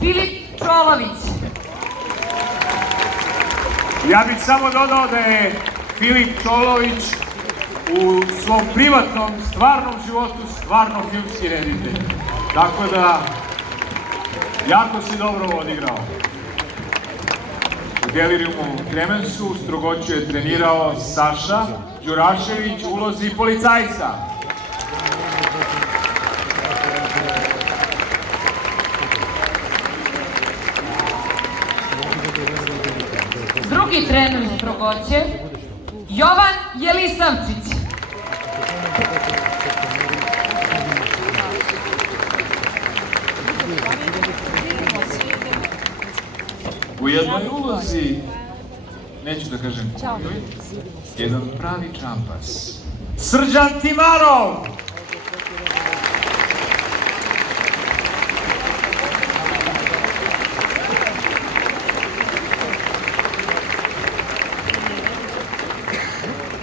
Filip Čolović. Ja bih samo dodao da je Filip Čolović u svom privatnom, stvarnom životu stvarno filmski reditelj. Tako da, jako si dobro odigrao. U Deliriumu Kremensu strogoću je trenirao Saša Đurašević u ulozi policajca. Drugi trener strogoće, Jovan Jelisavčić. U jednoj ulozi, neću da kažem kojoj, jedan pravi čampas. Srđan Timarov!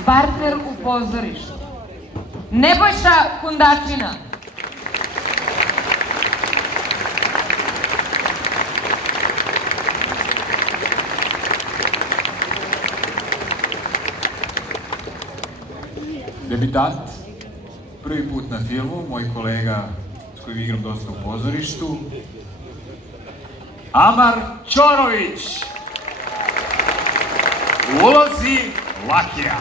Partner u pozorištu, Nebojša Kundačina. Debitant, prvi put na filmu, moj kolega s kojim igram dosta u pozorištu, Amar Ćorović, u ulozi Lakija.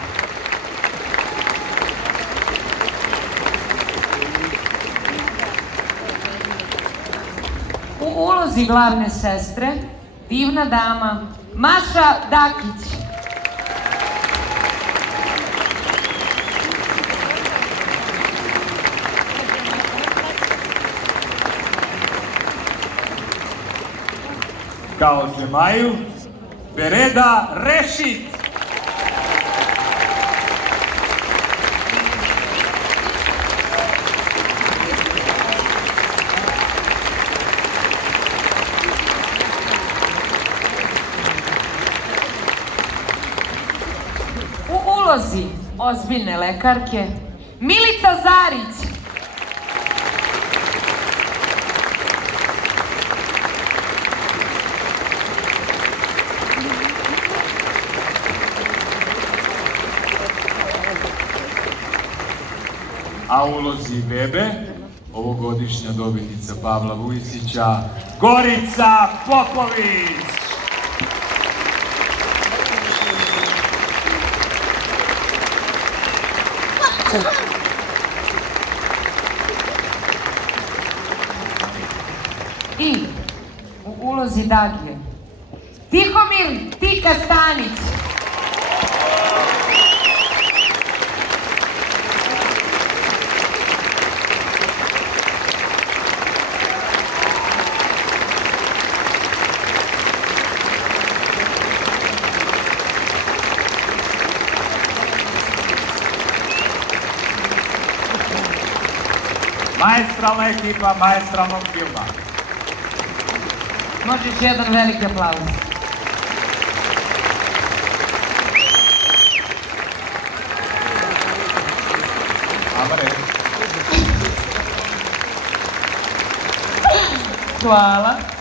U ulozi glavne sestre, divna dama, Maša Dakić. Kao Zemaju, Bereda Rešit. U ulozi ozbiljne lekarke, Milica Zarić. A u ulozi bebe, ovogodišnja dobitnica Pavla Vujisića, Gorica Popović. I u ulozi Dagije, Tihomir Tika Stanić. Maestralna ekipa maestralnog filma. Može još jedan veliki aplauz. Amare. Hvala.